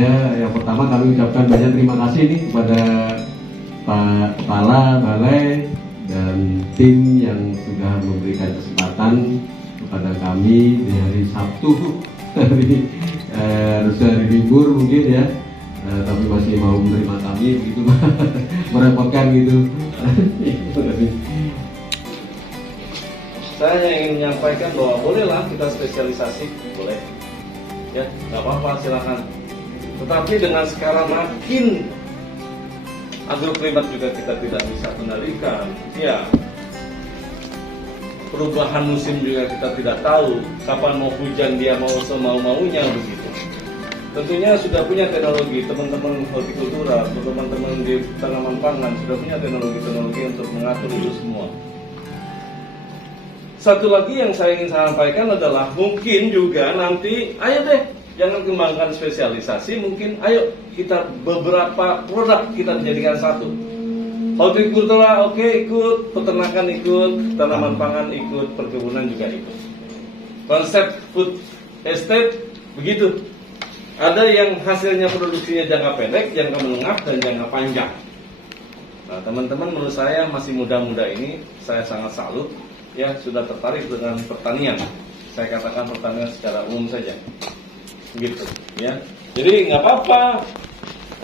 saja yang pertama kami ucapkan banyak terima kasih nih kepada Pak Kepala Balai dan tim yang sudah memberikan kesempatan kepada kami di hari Sabtu, harusnya hari libur mungkin ya, tapi masih mau menerima kami begitu. Merepotkan gitu. Saya hanya ingin menyampaikan bahwa bolehlah kita spesialisasi, boleh, ya nggak apa-apa, silakan. Tetapi dengan sekarang makin agroklimat juga kita tidak bisa kendalikan, ya perubahan musim juga kita tidak tahu kapan mau hujan, dia mau semau-maunya begitu. Tentunya sudah punya teknologi, teman-teman hortikultura, teman-teman di tanaman pangan sudah punya teknologi untuk mengatur itu semua. Satu lagi yang saya ingin sampaikan adalah mungkin juga nanti, ayo deh, jangan kembangkan spesialisasi, mungkin ayo kita beberapa produk kita menjadikan satu. Hortikultura oke, ikut, peternakan ikut, tanaman pangan ikut, perkebunan juga ikut. Konsep food estate begitu. Ada yang hasilnya produksinya jangka pendek, jangka menengah, dan jangka panjang. Nah, teman-teman menurut saya masih muda-muda ini, saya sangat salut, ya sudah tertarik dengan pertanian. Saya katakan pertanian secara umum saja, gitu, ya. Jadi nggak apa-apa.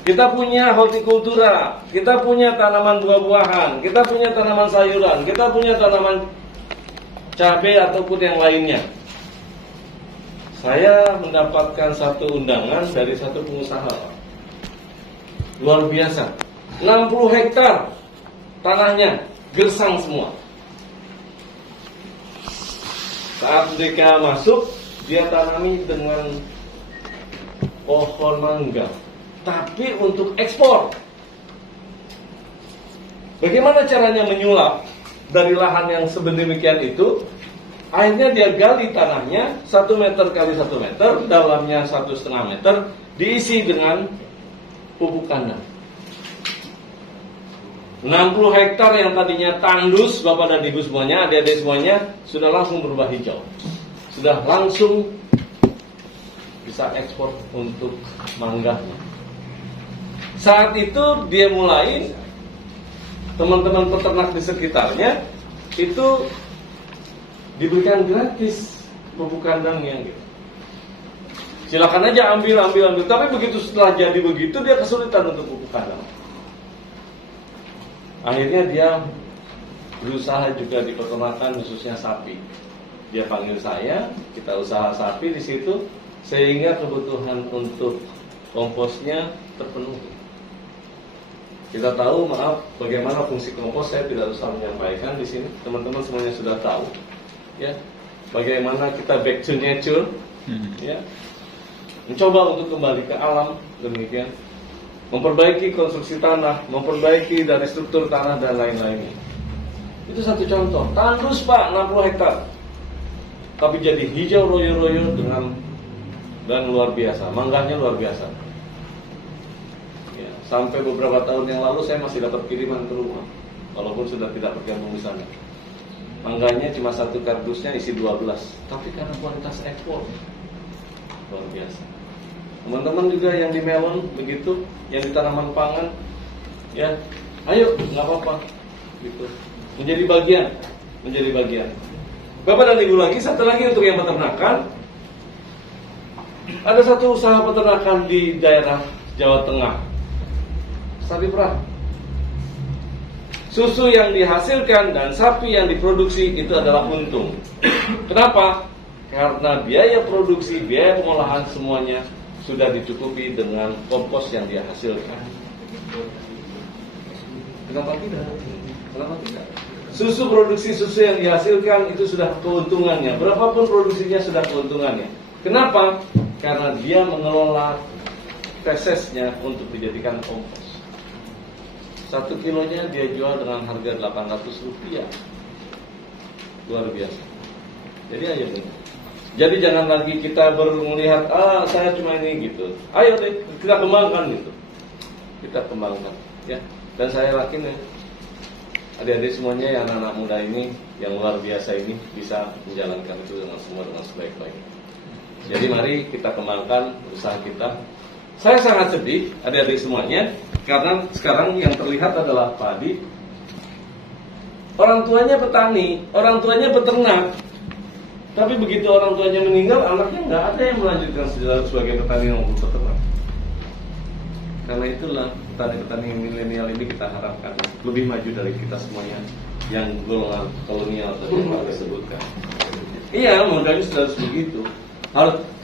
Kita punya hortikultura, kita punya tanaman buah-buahan, kita punya tanaman sayuran, kita punya tanaman cabai ataupun yang lainnya. Saya mendapatkan satu undangan dari satu pengusaha luar biasa, 60 hektar tanahnya gersang semua. Saat mereka masuk, dia tanami dengan pohon mangga, tapi untuk ekspor. Bagaimana caranya menyulap dari lahan yang sedemikian itu? Akhirnya dia gali tanahnya 1 meter kali 1 meter, dalamnya 1,5 meter, diisi dengan pupuk kandang. 60 hektar yang tadinya tandus, Bapak dan Ibu semuanya, adik-adik semuanya, sudah langsung berubah hijau. Sudah langsung bisa ekspor untuk mangganya. Saat itu dia mulai, teman-teman peternak di sekitarnya itu diberikan gratis pupuk kandangnya gitu. Silakan aja ambil. Tapi begitu setelah jadi begitu dia kesulitan untuk pupuk kandang. Akhirnya dia berusaha juga di peternakan khususnya sapi. Dia panggil saya, kita usaha sapi di situ sehingga kebutuhan untuk komposnya terpenuhi. Kita tahu, maaf, bagaimana fungsi kompos saya tidak usah menyampaikan di sini. Teman-teman semuanya sudah tahu. Ya, bagaimana kita back to nature, ya, mencoba untuk kembali ke alam, demikian, memperbaiki konstruksi tanah, memperbaiki dari struktur tanah dan lain-lainnya. Itu satu contoh. Tandus Pak, 60 hektar, tapi jadi hijau royo-royo dan luar biasa, mangganya luar biasa. Ya, sampai beberapa tahun yang lalu saya masih dapat kiriman ke rumah, walaupun sudah tidak bergabung di sana. Mangganya cuma 1 kardusnya isi 12, tapi karena kualitas ekspor luar biasa. Teman-teman juga yang di melon begitu, yang di tanaman pangan, ya, ayo nggak apa-apa, gitu. Menjadi bagian. Bapak dan Ibu lagi, satu lagi untuk yang peternakan. Ada satu usaha peternakan di daerah Jawa Tengah, sapi perah. Susu yang dihasilkan dan sapi yang diproduksi itu adalah untung. Kenapa? Karena biaya produksi, biaya pengolahan semuanya sudah dicukupi dengan kompos yang dia hasilkan. Kenapa tidak? Produksi susu yang dihasilkan itu sudah keuntungannya. Berapapun produksinya sudah keuntungannya. Kenapa? Karena dia mengelola fesesnya untuk dijadikan kompos. 1 kilonya dia jual dengan harga Rp800. Luar biasa. Jadi ayo deh. Jadi jangan lagi kita melihat saya cuma ini gitu. Ayo deh kita kembangkan gitu. Kita kembangkan, ya. Dan saya yakin ya, adik-adik semuanya yang anak-anak muda ini yang luar biasa ini bisa menjalankan itu dengan sebaik-baiknya. Jadi mari kita kembangkan usaha kita Saya sangat sedih, adik-adik semuanya, karena sekarang yang terlihat adalah padi. Orang tuanya petani, orang tuanya peternak. Tapi begitu orang tuanya meninggal, anaknya nggak ada yang melanjutkan sejarah sebagai petani maupun peternak. Karena itulah petani-petani milenial ini kita harapkan lebih maju dari kita semuanya yang golongan kolonial tadi yang Pak sebutkan. Iya, modalnya sudah harus begitu.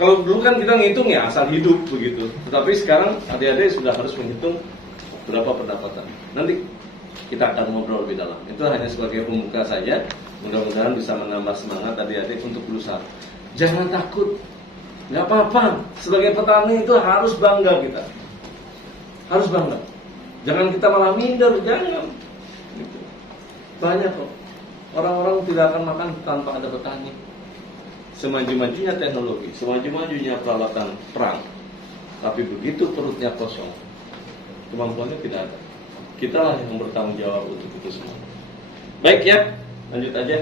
Kalau dulu kan kita ngitung ya asal hidup begitu. Tetapi sekarang adik-adik sudah harus menghitung berapa pendapatan. Nanti kita akan ngobrol lebih dalam. Itu hanya sebagai pembuka saja. Mudah-mudahan bisa menambah semangat adik-adik untuk berusaha. Jangan takut. Nggak apa-apa. Sebagai petani itu harus bangga kita. Harus bangga. Jangan kita malah minder. Jangan. Gitu. Banyak kok. Orang-orang tidak akan makan tanpa ada petani. Semaju-majunya teknologi, semaju-majunya peralatan perang, tapi begitu perutnya kosong, kemampuannya tidak ada. Kita lah yang bertanggung jawab untuk itu semua. Baik ya, lanjut aja.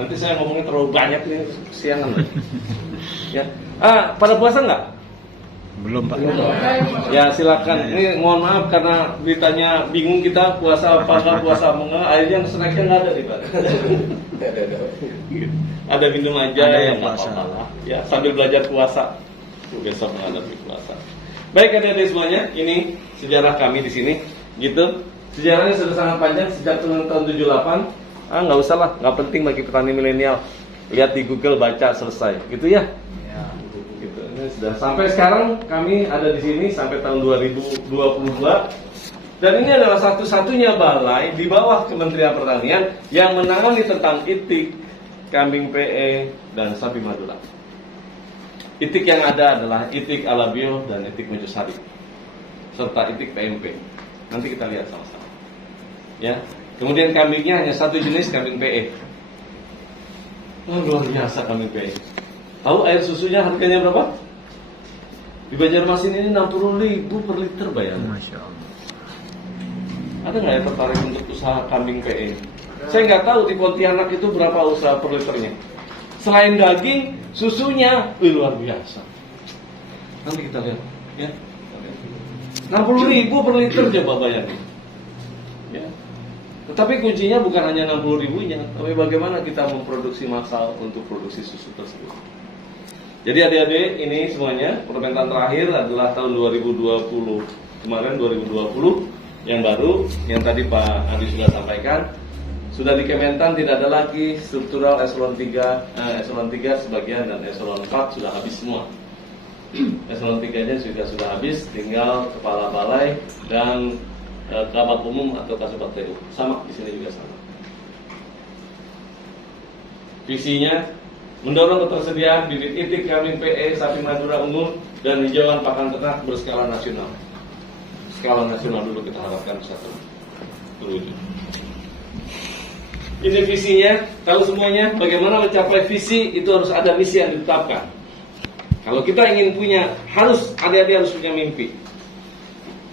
Nanti saya ngomongin terlalu banyak nih siangan. Ya, pada puasa nggak? Belum, Pak. Ya silakan. Ini mohon maaf karena beritanya bingung kita puasa apa nggak puasa enggak. Akhirnya snacknya nggak ada di Pak. Ada minum aja ada yang puasa. Ya sambil belajar puasa. Besok menghadapi puasa. Baik adik-adik semuanya, ini sejarah kami di sini. Gitu. Sejarahnya sudah sangat panjang sejak tahun 78. Nggak usah lah, nggak penting bagi petani milenial. Lihat di Google, baca, selesai. Gitu ya. Gitu. Ini sudah sampai sekarang kami ada di sini sampai tahun 2022. Dan ini adalah satu-satunya balai di bawah Kementerian Pertanian yang menangani tentang itik, kambing PE, dan sapi Madura. Itik yang ada adalah itik alabio dan itik mojosari, serta itik PMP. Nanti kita lihat sama-sama. Ya. Kemudian kambingnya hanya satu jenis, kambing PE. Luar biasa kambing PE. Tahu air susunya harganya berapa? Di Banjarmasin ini 60.000 per liter bayarnya. Masya Allah. Ada nggak yang tertarik untuk usaha kambing PE? Saya nggak tahu di Pontianak itu berapa usaha per liternya. Selain daging, susunya luar biasa. Nanti kita lihat, ya. 60.000 per liter coba bayangin. Ya. Tetapi kuncinya bukan hanya 60.000-nya, tapi bagaimana kita memproduksi massal untuk produksi susu tersebut. Jadi adik-adik ini semuanya permintaan terakhir adalah tahun 2020. Kemarin 2020 yang baru, yang tadi Pak Adi sudah sampaikan. Sudah di Kementan tidak ada lagi struktural eselon 3 sebagian dan eselon 4 sudah habis semua. Eselon 3-nya sudah habis, tinggal kepala balai dan kabak umum atau kasubag TU. Sama di sini juga sama. Visinya mendorong ketersediaan bibit itik, kambing PE, sapi Madura unggul dan hijauan pakan ternak berskala nasional. Skala nasional dulu kita harapkan bisa terwujud. Ini visinya. Kalau semuanya bagaimana mencapai visi itu harus ada misi yang ditetapkan. Kalau kita ingin punya, adik-adik harus punya mimpi.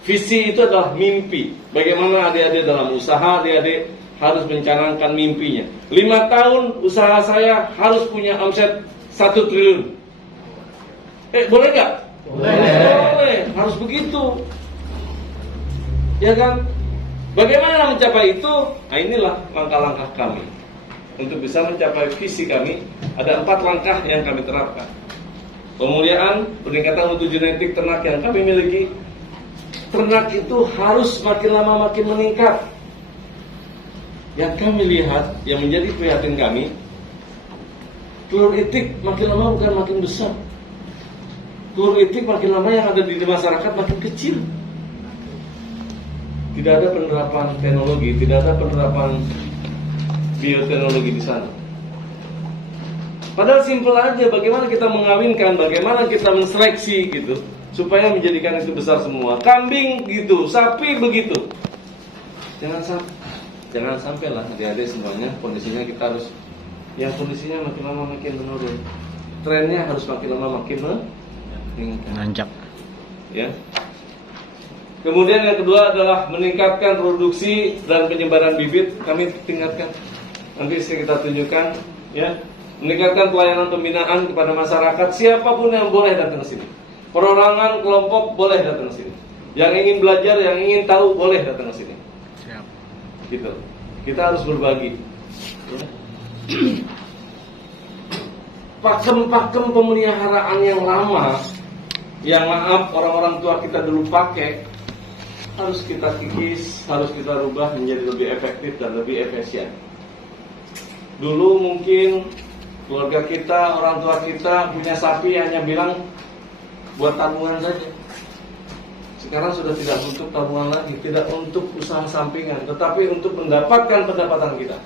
Visi itu adalah mimpi. Bagaimana adik-adik dalam usaha, adik-adik harus mencanangkan mimpinya. 5 tahun usaha saya harus punya omset 1 triliun. Boleh nggak? Boleh. Harus begitu. Ya kan? Bagaimana mencapai itu? Nah inilah langkah-langkah kami. Untuk bisa mencapai visi kami, ada 4 langkah yang kami terapkan. Pemuliaan, peningkatan mutu genetik ternak yang kami miliki. Ternak itu harus makin lama makin meningkat. Yang kami lihat, yang menjadi prihatin kami, telur itik makin lama bukan makin besar. Telur itik makin lama yang ada di masyarakat makin kecil. Tidak ada penerapan teknologi, tidak ada penerapan bioteknologi di sana. Padahal simpel aja, bagaimana kita mengawinkan, bagaimana kita menseleksi gitu, supaya menjadikan itu besar semua. Kambing gitu, sapi begitu. Jangan sampai lah adik-adik semuanya kondisinya kita harus, yang kondisinya makin lama makin menurun. Trennya harus makin lama makin Nanjak. Ya. Kemudian yang kedua adalah meningkatkan produksi dan penyebaran bibit. Kami tingkatkan. Nanti kita tunjukkan, ya. Meningkatkan pelayanan pembinaan kepada masyarakat. Siapapun yang boleh datang ke sini. Perorangan kelompok boleh datang ke sini. Yang ingin belajar, yang ingin tahu boleh datang ke sini. Siap. Gitu. Kita harus berbagi. Pakem-pakem pemeliharaan yang lama, yang maaf orang-orang tua kita dulu pakai, harus kita kikis, harus kita rubah menjadi lebih efektif dan lebih efisien. Dulu mungkin keluarga kita, orang tua kita punya sapi hanya bilang buat tabungan saja. Sekarang sudah tidak untuk tabungan lagi, tidak untuk usaha sampingan, tetapi untuk mendapatkan pendapatan kita.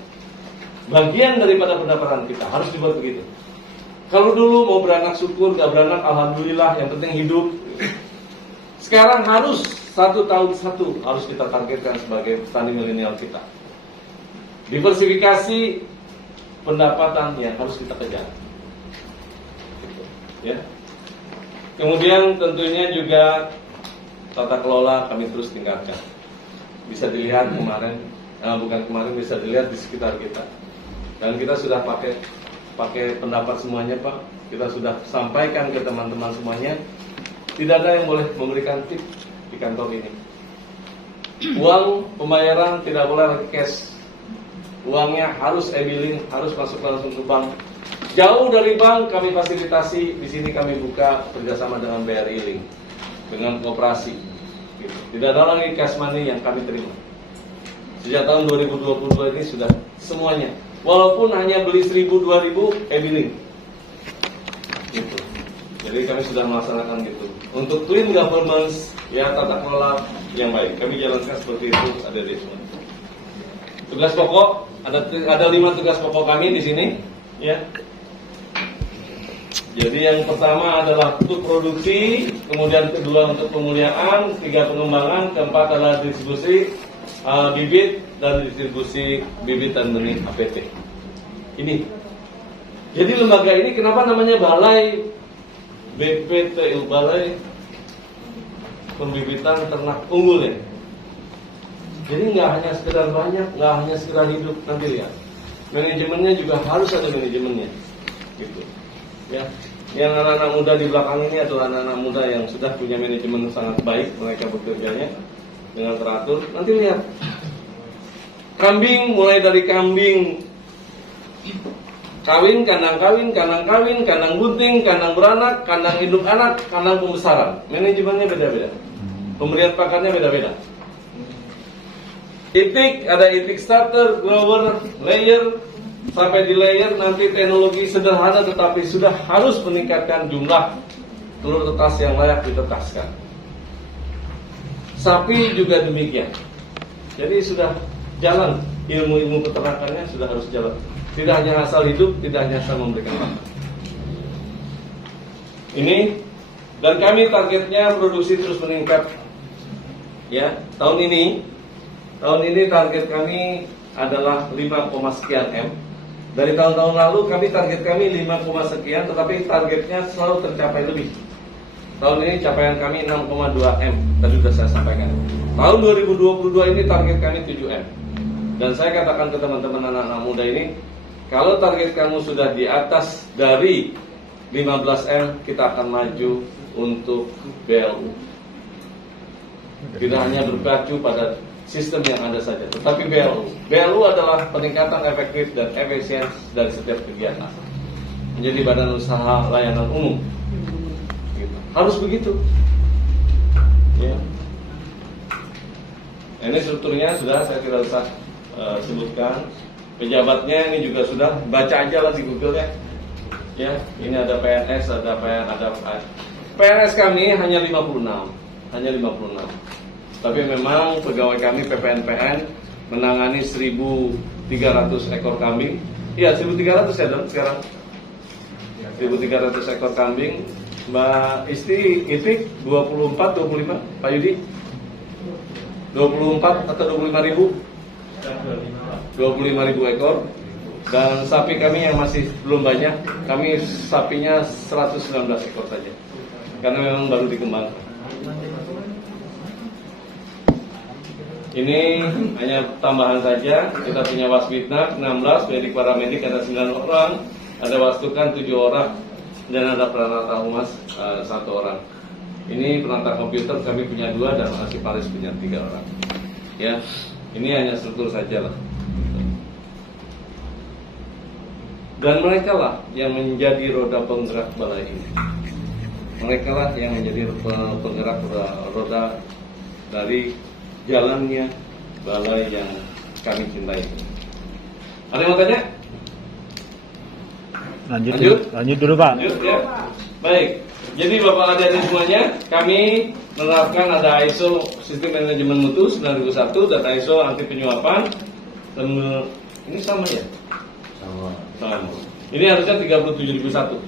Bagian daripada pendapatan kita harus dibuat begitu. Kalau dulu mau beranak syukur, gak beranak alhamdulillah, yang penting hidup. Sekarang harus 1 tahun 1 harus kita targetkan sebagai petani milenial kita. Diversifikasi pendapatan yang harus kita kejar. Gitu, ya. Kemudian tentunya juga tata kelola kami terus tingkatkan. Bisa dilihat bisa dilihat di sekitar kita. Dan kita sudah pakai pendapat semuanya, Pak. Kita sudah sampaikan ke teman-teman semuanya. Tidak ada yang boleh memberikan tip di kantor ini. Uang pembayaran tidak boleh cash. Uangnya harus e-billing, harus masuk langsung ke bank. Jauh dari bank kami fasilitasi. Di sini kami buka kerjasama dengan BRI Link, dengan koperasi. Gitu. Tidak ada lagi cash money yang kami terima. Sejak tahun 2022 ini sudah semuanya. Walaupun hanya beli 1.000-2.000 e-billing. Gitu. Jadi kami sudah melaksanakan gitu. Untuk clean governance, ya tata kelola yang baik. Kami jalankan seperti itu, ada di semua. Tugas pokok, ada 5 tugas pokok kami di sini, ya. Jadi yang pertama adalah untuk produksi, kemudian kedua untuk pemuliaan, 3 pengembangan, keempat adalah distribusi bibit dan distribusi bibit dan benih APT. Ini. Jadi lembaga ini kenapa namanya Balai BPTU, Balai Pembibitan Ternak Unggul ya. Jadi nggak hanya sekedar banyak, nggak hanya sekedar hidup, nanti lihat. Manajemennya juga harus ada manajemennya, gitu. Ya, yang anak-anak muda di belakang ini adalah anak-anak muda yang sudah punya manajemen sangat baik, mereka bekerjanya dengan teratur. Nanti lihat, kambing mulai dari kambing kawin, kandang gunting, kandang beranak, kandang induk anak, kandang pembesaran. Manajemennya beda-beda, pemberian pakannya beda-beda. Itik, ada itik starter, grower, layer, sampai di layer nanti teknologi sederhana tetapi sudah harus meningkatkan jumlah telur tetas yang layak ditetaskan. Sapi juga demikian. Jadi sudah jalan, ilmu-ilmu peternakannya sudah harus jalan. Tidak hanya asal hidup, tidak hanya asal memberikan makan. Ini, dan kami targetnya produksi terus meningkat. Ya, tahun ini target kami adalah 5, sekian M. Dari tahun-tahun lalu target kami 5, sekian, tetapi targetnya selalu tercapai lebih. Tahun ini capaian kami 6,2 M, tadi sudah saya sampaikan. Tahun 2022 ini target kami 7 M. Dan saya katakan ke teman-teman anak-anak muda ini, kalau target kamu sudah di atas dari 15 M, kita akan maju untuk BLU. Tidak hanya berpacu pada sistem yang ada saja, tetapi BLU adalah peningkatan efektif dan efisiensi dari setiap kegiatan. Menjadi badan usaha layanan umum. Gitu. Harus begitu. Ya. Ini strukturnya sudah saya tidak usah sebutkan. Pejabatnya ini juga sudah, baca aja lah di Google ya. Ya, ini ada PNS, ada PNS kami hanya 56. Tapi memang pegawai kami PPNPN menangani 1.300 ekor kambing. Iya, 1.300 ya dong sekarang. 1.300 ekor kambing. Mbak Isti Itik 24, 25, Pak Yudi 24 atau 25.000? 25.000 ekor. Dan sapi kami yang masih belum banyak, kami sapinya 119 ekor saja. Karena memang baru dikembangkan. Ini hanya tambahan saja. Kita punya Wasbitnak 16, medik paramedik ada 9 orang, ada Wastukan 7 orang, dan ada Pranata Humas 1 orang. Ini penata komputer kami punya 2 dan arsiparis punya 3 orang. Ya, ini hanya struktur saja lah. Dan mereka lah yang menjadi roda penggerak balai ini. Mereka lah yang menjadi penggerak roda dari jalannya balai yang kami cintai. Ada yang mau tanya? Lanjut dulu Pak. Lanjut ya. Baik. Jadi Bapak adik-adik semuanya, kami menerapkan ada ISO Sistem Manajemen Mutu 9001 dan ISO anti penyuapan. Ini sama ya? Sama. Ini harusnya 37001.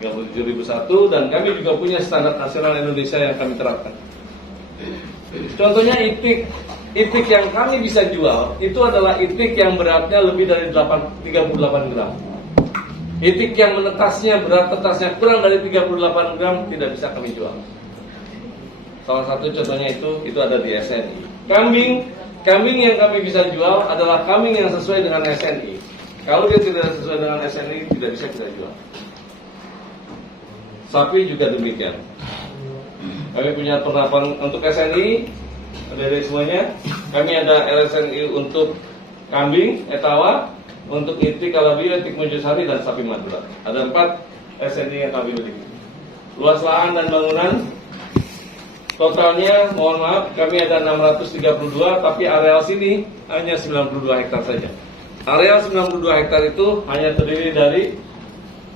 37001 dan kami juga punya standar nasional Indonesia yang kami terapkan. Contohnya itik yang kami bisa jual itu adalah itik yang beratnya lebih dari 38 gram. Itik yang menetasnya, berat tetasnya kurang dari 38 gram tidak bisa kami jual. Salah satu contohnya itu ada di SNI. Kambing yang kami bisa jual adalah kambing yang sesuai dengan SNI. Kalau dia tidak sesuai dengan SNI tidak bisa kita jual. Sapi juga demikian. Kami punya penerapan untuk SNI, dari semuanya. Kami ada LSNI untuk kambing, etawa, untuk itik kalabio, itik mojosari, dan sapi Madura. Ada 4 SNI yang kami miliki. Luas lahan dan bangunan totalnya, mohon maaf, kami ada 632, tapi areal sini hanya 92 hektar saja. Areal 92 hektar itu hanya terdiri dari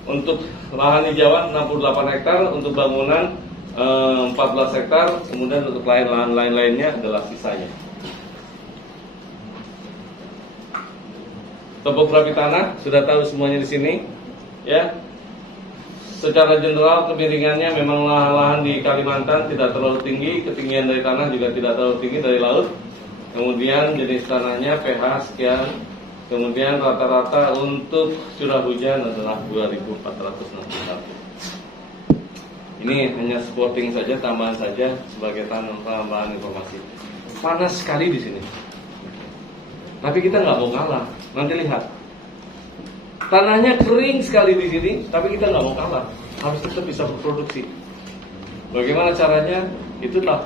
untuk lahan hijauan 68 hektar, untuk bangunan 14 hektar, kemudian untuk lahan lainnya adalah sisanya. Topografi tanah sudah tahu semuanya di sini, ya. Secara general kemiringannya memang lahan-lahan di Kalimantan tidak terlalu tinggi, ketinggian dari tanah juga tidak terlalu tinggi dari laut. Kemudian jenis tanahnya pH sekian. Kemudian rata-rata untuk curah hujan adalah 2461. Ini hanya supporting saja, tambahan saja sebagai tambahan informasi. Panas sekali di sini. Tapi kita nggak mau kalah. Nanti lihat. Tanahnya kering sekali di sini, tapi kita nggak mau kalah. Harus tetap bisa berproduksi. Bagaimana caranya? Itulah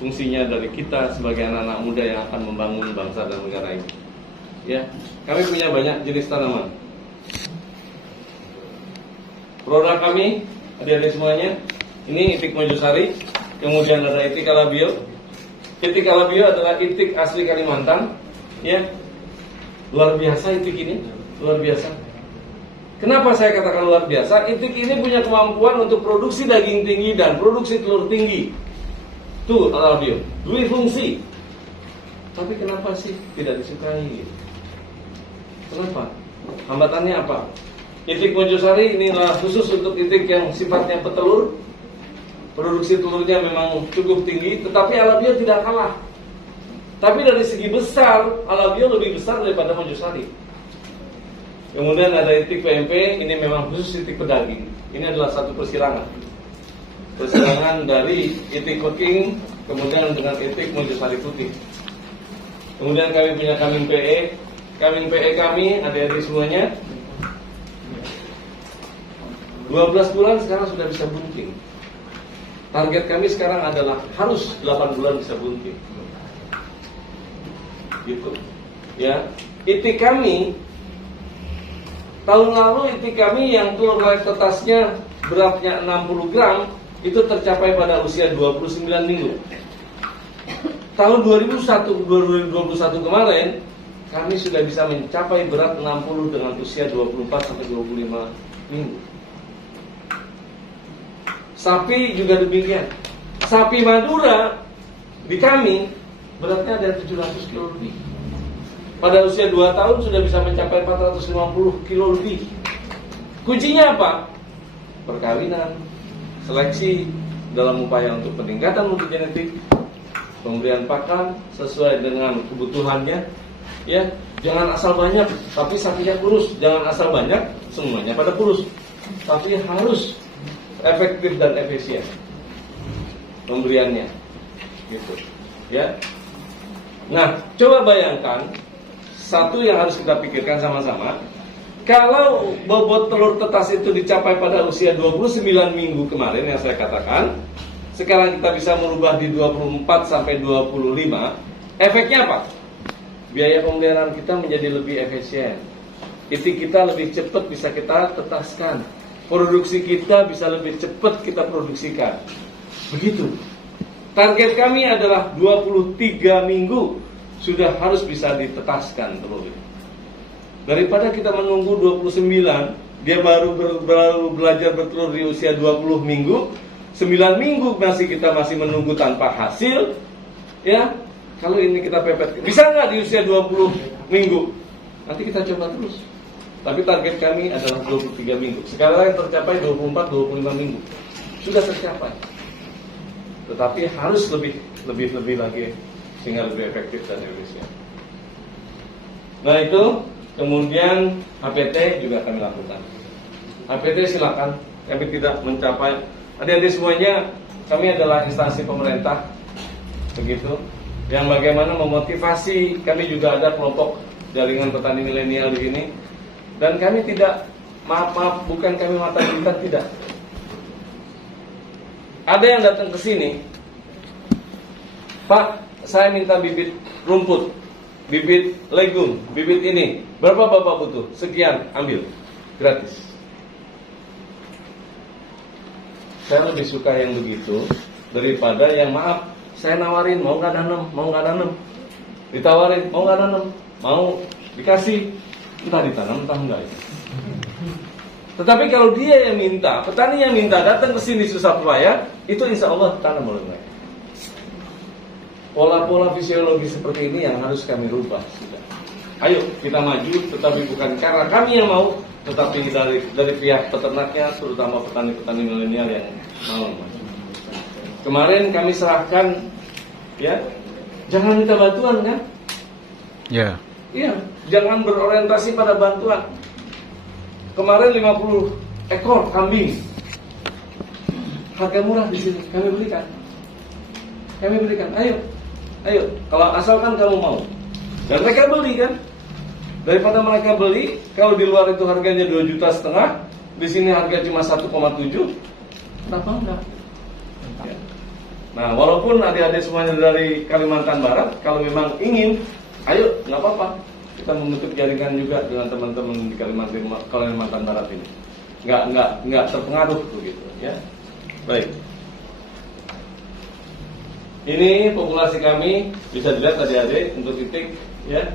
fungsinya dari kita sebagai anak-anak muda yang akan membangun bangsa dan negara ini. Ya, kami punya banyak jenis tanaman. Produk kami, adik-adik semuanya, ini itik mojosari, kemudian ada itik kalabio. Itik kalabio adalah itik asli Kalimantan, ya. Luar biasa itik ini, luar biasa. Kenapa saya katakan luar biasa? Itik ini punya kemampuan untuk produksi daging tinggi dan produksi telur tinggi. Tuh, kalabio, dua fungsi. Tapi kenapa sih tidak disukai? Kenapa? Hambatannya apa? Itik mojosari inilah khusus untuk itik yang sifatnya petelur. Produksi telurnya memang cukup tinggi, tetapi alabio tidak kalah. Tapi dari segi besar, alabio lebih besar daripada mojosari. Kemudian ada itik PMP, ini memang khusus itik pedaging. Ini adalah satu persilangan. Persilangan dari itik Peking, kemudian dengan itik mojosari putih. Kemudian kami punya kambing PE. Kambing PE kami, adik-adik semuanya, 12 bulan sekarang sudah bisa bunting. Target kami sekarang adalah harus 8 bulan bisa bunting. Gitu. Ya. Itik kami tahun lalu itik kami yang telur tetasnya beratnya 60 gram itu tercapai pada usia 29 minggu. Tahun 2021 kemarin kami sudah bisa mencapai berat 60 dengan usia 24 sampai 25 minggu. Sapi juga demikian. Sapi Madura di kami beratnya ada 700 kilo lebih. Pada usia 2 tahun sudah bisa mencapai 450 kilo lebih. Kuncinya apa? Perkawinan, seleksi dalam upaya untuk peningkatan mutu genetik, pemberian pakan sesuai dengan kebutuhannya. Ya, jangan asal banyak, tapi sapinya kurus. Jangan asal banyak, semuanya pada kurus. Tapi harus efektif dan efisien pemberiannya, gitu. Ya. Nah, coba bayangkan satu yang harus kita pikirkan sama-sama. Kalau bobot telur tetas itu dicapai pada usia 29 minggu kemarin yang saya katakan, sekarang kita bisa merubah di 24 sampai 25, efeknya apa? Biaya pemeliharaan kita menjadi lebih efisien. Itik kita lebih cepat bisa kita tetaskan. Produksi kita bisa lebih cepat kita produksikan. Begitu. Target kami adalah 23 minggu sudah harus bisa ditetaskan telur. Daripada kita menunggu 29, dia baru belajar bertelur di usia 20 minggu, 9 minggu kita masih menunggu tanpa hasil, ya. Kalau ini kita pepet, bisa nggak di usia 20 minggu? Nanti kita coba terus. Tapi target kami adalah 23 minggu. Sekarang yang tercapai 24-25 minggu. Sudah tercapai. Tetapi harus lebih lagi sehingga lebih efektif dan efisien. Nah itu, kemudian HPT juga kami lakukan. HPT silakan, kami tidak mencapai. Adik-adik semuanya, kami adalah instansi pemerintah, begitu. Yang bagaimana memotivasi, kami juga ada kelompok jaringan petani milenial di sini. Dan kami tidak, maaf, bukan kami mata-mata, tidak. Ada yang datang ke sini, Pak, saya minta bibit rumput, bibit legum, bibit ini. Berapa Bapak butuh? Sekian, ambil, gratis. Saya lebih suka yang begitu daripada yang maaf, saya nawarin, mau nggak nanam, ditawarin, mau nggak nanam, mau dikasih, entah ditanam, entah enggak. Tetapi kalau dia yang minta, petani yang minta datang ke sini susah payah, itu insya Allah tanam oleh mereka. Pola-pola fisiologi seperti ini yang harus kami rubah. Sudah. Ayo kita maju, tetapi bukan karena kami yang mau, tetapi dari pihak peternaknya, terutama petani-petani milenial yang mau maju. Kemarin kami serahkan, ya, jangan minta bantuan kan? Ya. Iya, jangan berorientasi pada bantuan. Kemarin 50 ekor kambing, harga murah di sini, kami berikan. Ayo, kalau asalkan kamu mau. Dan mereka beli kan? Daripada mereka beli, kalau di luar itu harganya 2,5 juta, di sini harga cuma 1,7, kenapa enggak? Ya. Nah, walaupun adik-adik semuanya dari Kalimantan Barat, kalau memang ingin, ayo, nggak apa-apa. Kita membentuk jaringan juga dengan teman-teman di Kalimantan Barat ini. Nggak terpengaruh begitu, ya. Baik. Ini populasi kami bisa dilihat adik-adik untuk titik, ya.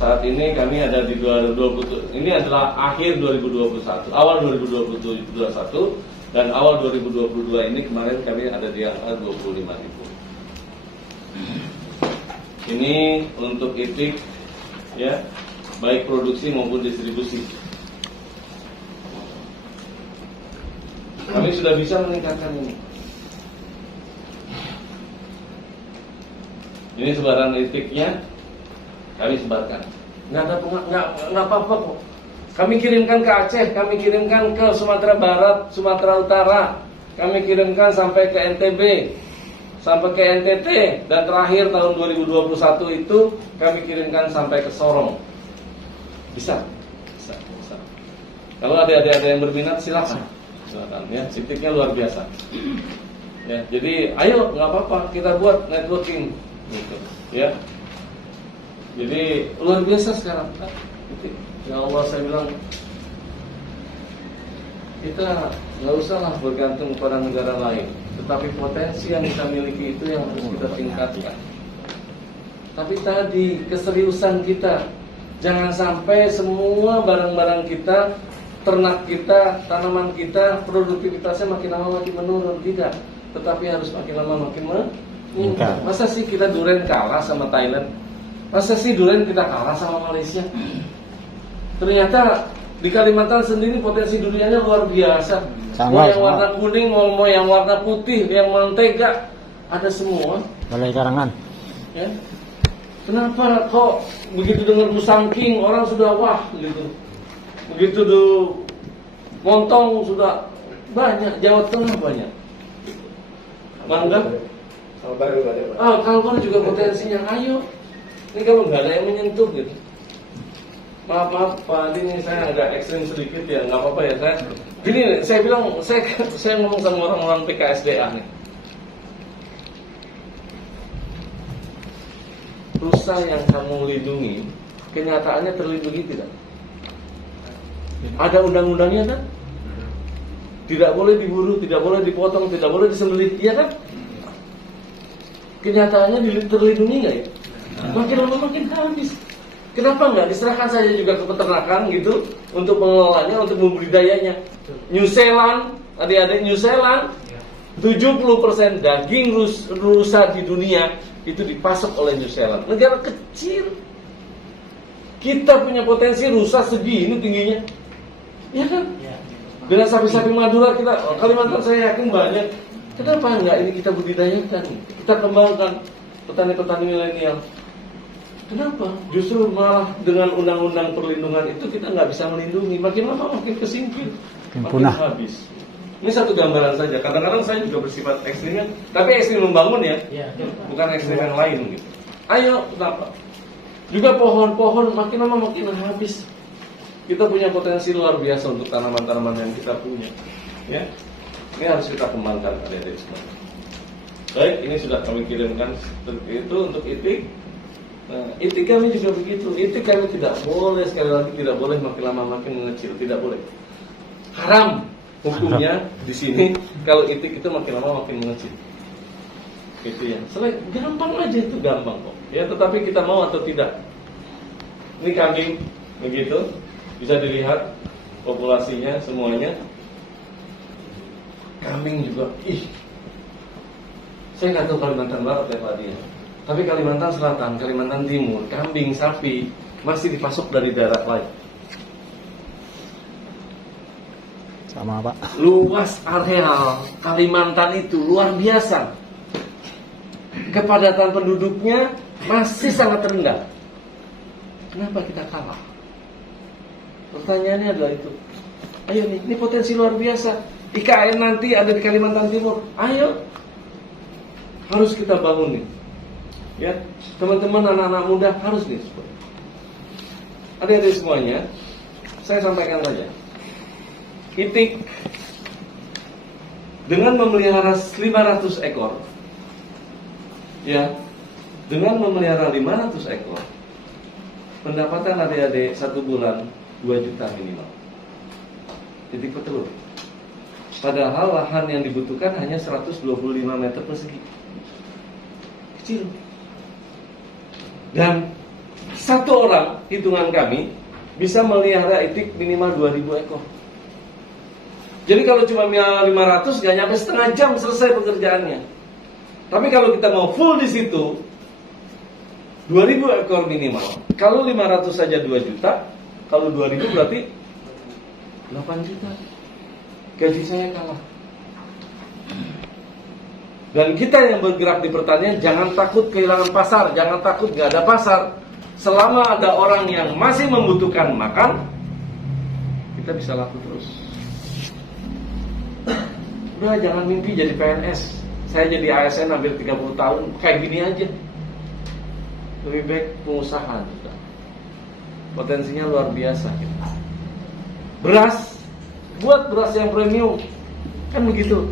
Saat ini kami ada di 2020. Ini adalah akhir 2021, awal 2021 dan awal 2022 ini kemarin kami ada di angka 25.000. Ini untuk itik, ya, baik produksi maupun distribusi. Kami sudah bisa meningkatkan ini. Ini sebaran itiknya kami sebarkan. Nggak apa-apa kok. Kami kirimkan ke Aceh, kami kirimkan ke Sumatera Barat, Sumatera Utara, kami kirimkan sampai ke NTB, sampai ke NTT, dan terakhir tahun 2021 itu kami kirimkan sampai ke Sorong. Bisa. Kalau ada yang berminat silakan, ya, titiknya luar biasa. Ya, jadi ayo, nggak apa-apa, kita buat networking, gitu, ya. Jadi luar biasa sekarang. Ya Allah, saya bilang kita nggak usahlah bergantung pada negara lain, tetapi potensi yang kita miliki itu yang harus kita tingkatkan. Tapi tadi keseriusan kita, jangan sampai semua barang-barang kita, ternak kita, tanaman kita, produktivitasnya makin lama makin menurun. Tidak, tetapi harus makin lama makin meningkat. Masa sih kita durian kalah sama Thailand? Masa sih durian kita kalah sama Malaysia? Ternyata di Kalimantan sendiri potensi duriannya luar biasa. Mau yang warna kuning, mau yang warna putih, yang mentega, ada semua. Balai Karangan. Ya. Kenapa kok begitu dengar musangking orang sudah wah gitu. Begitu tuh montong sudah banyak, Jawa Tengah banyak. Mangga? Kalbar juga potensinya. Ayo. Ini kalau nggak ada yang menyentuh gitu. Maaf Pak Adi, ini saya agak ekstrim sedikit ya, nggak apa-apa ya. Saya bilang, saya ngomong sama orang-orang PKSDA nih. Rusa yang kamu lindungi, kenyataannya terlindungi tidak? Ada undang-undangnya kan? Tidak boleh diburu, tidak boleh dipotong, tidak boleh disembelih, iya kan? Kenyataannya terlindungi nggak ya? Makin lama makin habis. Kenapa nggak diserahkan saja juga ke peternakan gitu untuk pengelolanya, untuk membudidayanya? New Zealand, adik-adik, New Zealand 70% daging rusa di dunia itu dipasok oleh New Zealand. Negara kecil. Kita punya potensi rusa segini tingginya, ya kan? Dengan sapi-sapi Madura kita, Kalimantan saya yakin banyak. Kenapa enggak ini kita budidayakan, kita kembangkan petani-petani milenial? Kenapa? Justru malah dengan undang-undang perlindungan itu kita nggak bisa melindungi. Makin lama makin kesingkir, makin habis. Ini satu gambaran saja. Kadang-kadang saya juga bersifat ekstrim, tapi ekstrim membangun ya, bukan ekstrim yang lain gitu. Ayo, kenapa? Juga pohon-pohon makin lama makin habis. Kita punya potensi luar biasa untuk tanaman-tanaman yang kita punya. Ya, ini harus kita kembangkan adik-adik semua. Baik, ini sudah kami kirimkan seperti itu untuk itik. Nah, itik kami juga begitu. Itik kami tidak boleh, sekali lagi tidak boleh makin lama makin mengecil, tidak boleh. Haram hukumnya di sini kalau itik itu makin lama makin mengecil. Itu ya. Selain gampang aja itu gampang kok. Ya, tetapi kita mau atau tidak. Ini kambing begitu, bisa dilihat populasinya semuanya. Kambing juga, saya nggak tahu Kalimantan Barat ya Pak Adi. Tapi Kalimantan Selatan, Kalimantan Timur, kambing, sapi masih dipasok dari daerah lain. Sama Pak. Luas areal Kalimantan itu luar biasa. Kepadatan penduduknya masih sangat rendah. Kenapa kita kalah? Pertanyaannya adalah itu. Ayo nih, ini potensi luar biasa. IKN nanti ada di Kalimantan Timur. Ayo, harus kita bangun nih. Ya, teman-teman anak-anak muda harus nih. Adik-adik semuanya, saya sampaikan saja. Itik dengan memelihara 500 ekor, ya, dengan memelihara 500 ekor, pendapatan adik-adik 1 bulan 2 juta minimal. Itik petelur. Padahal lahan yang dibutuhkan hanya 125 meter persegi. Kecil. Dan 1 orang, hitungan kami, bisa melihara itik minimal 2000 ekor. Jadi kalau cuma 500, nggak nyampe setengah jam selesai pekerjaannya. Tapi kalau kita mau full di situ, 2000 ekor minimal. Kalau 500 saja 2 juta, kalau 2000 berarti 8 juta. Gaji saya kalah. Dan kita yang bergerak di pertanian jangan takut kehilangan pasar, jangan takut nggak ada pasar. Selama ada orang yang masih membutuhkan makan, kita bisa laku terus. Udah jangan mimpi jadi PNS. Saya jadi ASN hampir 30 tahun, kayak gini aja. Lebih baik pengusaha juga. Potensinya luar biasa kita. Beras, buat beras yang premium, kan begitu.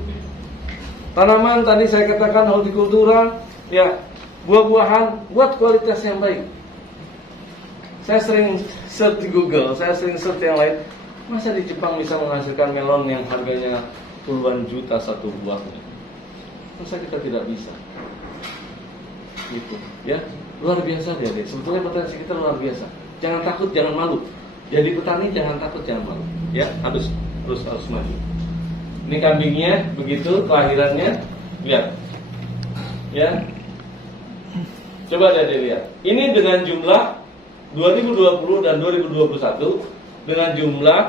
Tanaman tadi saya katakan hortikultura, ya, buah-buahan, buat kualitas yang baik. Saya sering search di Google, saya sering search yang lain. Masa di Jepang bisa menghasilkan melon yang harganya puluhan juta 1 buahnya? Masa kita tidak bisa? Gitu, ya, luar biasa dia. Sebetulnya potensi kita luar biasa. Jangan takut, jangan malu. Jadi petani jangan takut, jangan malu. Ya, harus maju. Ini kambingnya begitu kelahirannya, lihat, ya. Coba lihat. Ini dengan jumlah 2020 dan 2021 dengan jumlah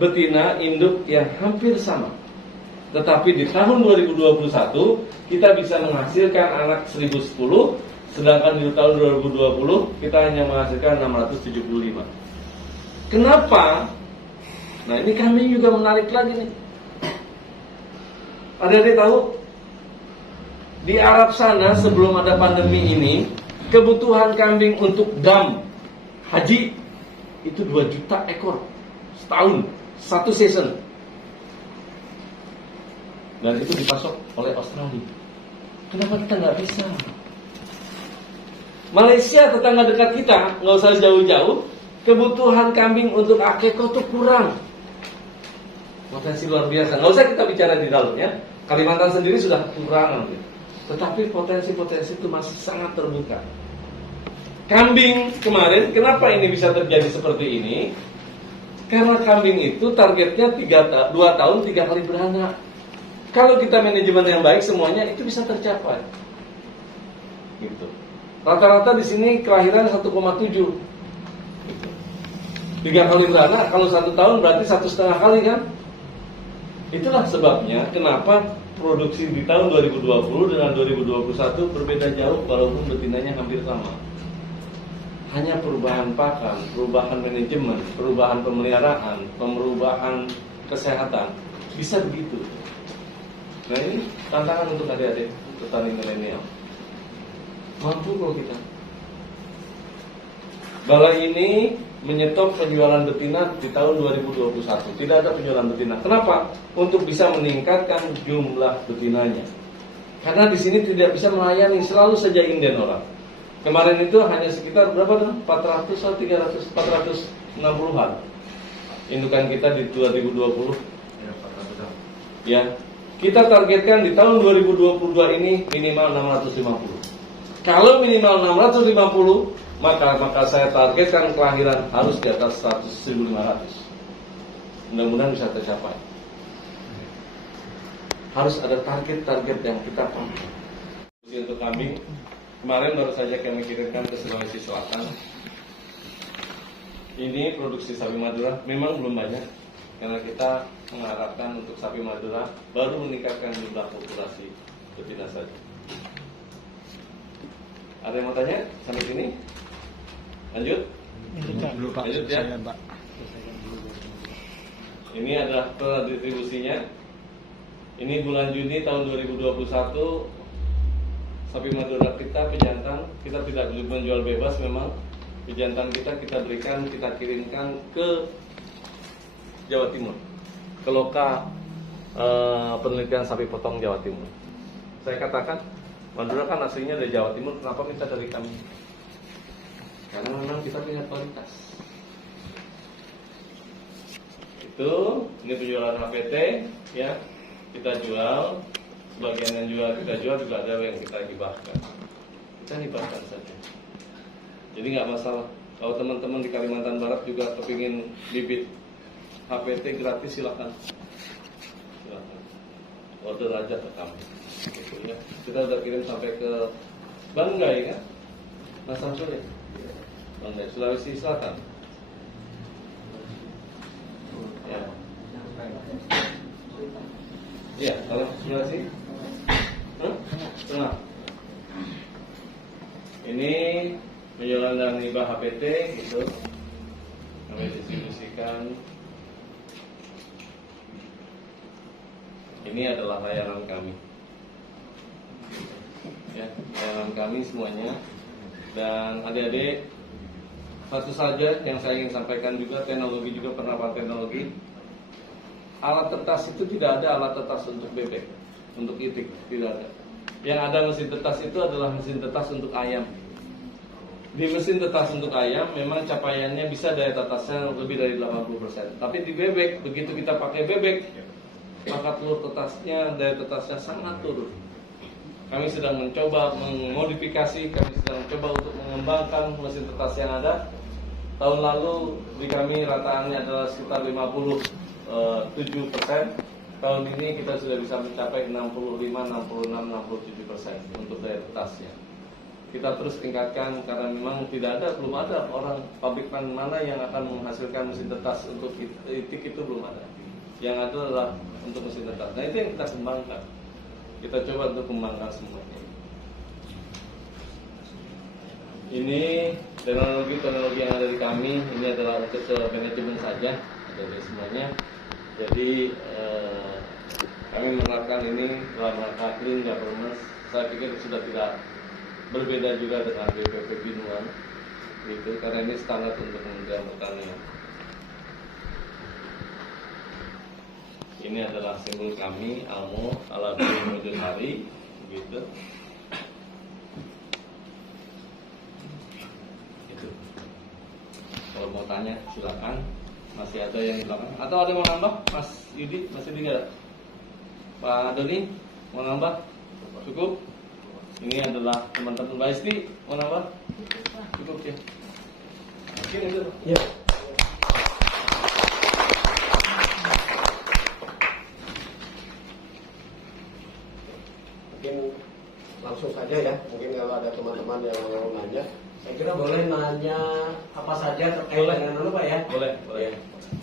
betina induk yang hampir sama. Tetapi di tahun 2021 kita bisa menghasilkan anak 1010, sedangkan di tahun 2020 kita hanya menghasilkan 675. Kenapa? Nah, ini kambing juga menarik lagi nih. Ada tahu? Di Arab sana sebelum ada pandemi ini, kebutuhan kambing untuk dam haji itu 2 juta ekor setahun, satu season. Dan itu dipasok oleh Australia. Kenapa kita nggak bisa? Malaysia, tetangga dekat kita, nggak usah jauh-jauh, kebutuhan kambing untuk akeko tuh kurang. Potensi luar biasa. Nggak usah kita bicara di dalam ya. Kalimantan sendiri sudah kekurangan. Tetapi potensi-potensi itu masih sangat terbuka. Kambing kemarin, kenapa ini bisa terjadi seperti ini? Karena kambing itu targetnya 2 tahun 3 kali beranak. Kalau kita manajemen yang baik, semuanya itu bisa tercapai. Gitu. Rata-rata di sini kelahiran 1,7. Gitu. 3 kali beranak, kalau 1 tahun berarti 1,5 kali kan? Itulah sebabnya kenapa produksi di tahun 2020 dengan 2021 berbeda jauh walaupun betinanya hampir sama. Hanya perubahan pakan, perubahan manajemen, perubahan pemeliharaan, perubahan kesehatan. Bisa begitu. Nah ini tantangan untuk adik-adik petani milenial. Mampu kalau kita. Balai ini menyetop penjualan betina di tahun 2021. Tidak ada penjualan betina. Kenapa? Untuk bisa meningkatkan jumlah betinanya. Karena di sini tidak bisa melayani, selalu saja inden orang. Kemarin itu hanya sekitar berapa dong? 400 atau 300, 460-an. Indukan kita di 2020. Ya. Kita targetkan di tahun 2022 ini minimal 650. Kalau minimal 650, maka saya targetkan kelahiran harus di atas 100.500. Mudah-mudahan bisa tercapai. Harus ada target-target yang kita pakai. Untuk kambing, kemarin baru saja kami kirimkan ke Sulawesi Selatan. Ini produksi sapi Madura memang belum banyak, karena kita mengharapkan untuk sapi Madura baru meningkatkan jumlah populasi betina saja. Ada yang mau tanya sampai sini? Lanjut? Dulu Pak, Lanjut ya. selesaikan, Pak. Ini adalah pola distribusinya. Ini bulan Juni tahun 2021. Sapi Madura kita pejantan, kita tidak menjual bebas memang. Pejantan kita berikan, kita kirimkan ke Jawa Timur, ke loka penelitian sapi potong Jawa Timur. Saya katakan, Madura kan aslinya dari Jawa Timur, kenapa minta dari kami? Karena memang kita punya kualitas. Ini penjualan HPT, ya, kita jual. Sebagian yang kita jual juga ada yang kita hibahkan. Kita hibahkan saja. Jadi nggak masalah. Kalau teman-teman di Kalimantan Barat juga kepingin bibit HPT gratis, silakan. Order aja ke kami. Gitu, ya. Kita udah kirim sampai ke Banggai kan? Mas Samsul ya? Banggai, Sulawesi Selatan. Ya. Iya, kalau Sulawesi? Tengah. Ini penjualan dan hibah HPT gitu. Kami distribusikan. Ini adalah layanan kami. Ya, layanan kami semuanya. Dan adik-adik, satu saja yang saya ingin sampaikan juga, teknologi juga, penerapan teknologi. Alat tetas itu tidak ada alat tetas untuk bebek, untuk itik, tidak ada. Yang ada mesin tetas itu adalah mesin tetas untuk ayam. Di mesin tetas untuk ayam memang capaiannya bisa daya tetasnya lebih dari 80%. Tapi di bebek, begitu kita pakai bebek, maka telur tetasnya, daya tetasnya sangat turun. Kami sedang mencoba memodifikasi, kami sedang mencoba untuk mengembangkan mesin tetas yang ada. Tahun lalu di kami rataannya adalah sekitar 57%. Tahun ini kita sudah bisa mencapai 65, 66, 67% untuk daya tetasnya. Kita terus tingkatkan karena memang belum ada orang pabrikan mana yang akan menghasilkan mesin tetas untuk itik, itu belum ada. Yang ada adalah untuk mesin tetas. Nah itu yang kita kembangkan. Kita coba untuk kembangkan semuanya. Ini teknologi yang ada di kami. Ini adalah untuk manajemen saja, dari semuanya. Jadi kami menerapkan ini dalam rangka clean governance. Saya pikir sudah tidak berbeda juga dengan BPP Binuan. Gitu, karena ini standar untuk Kementerian Pertanian. Ini adalah simbol kami, Almo Aladdin Mujosari, gitu. Itu. Kalau mau tanya silakan. Masih ada yang di belakang. Atau ada yang mau nambah, Mas Yudi? Masih ada? Pak Doni mau nambah? Cukup? Ini adalah teman-teman Mbak Isti mau nambah? Cukup ya. Mungkin itu. Ya. Mungkin langsung saja ya. Mungkin kalau ada teman-teman yang mau nanya, saya kira boleh nanya apa saja terkait Boleh. dengan Pak ya. Boleh, boleh. Ya,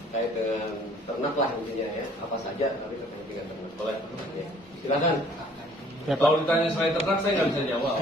terkait dengan ternak lah intinya ya. Apa saja tapi terkait dengan ternak. Boleh. Ya. Silakan. Ya, Pak. Kalau ditanya selain ternak, saya nggak bisa jawab.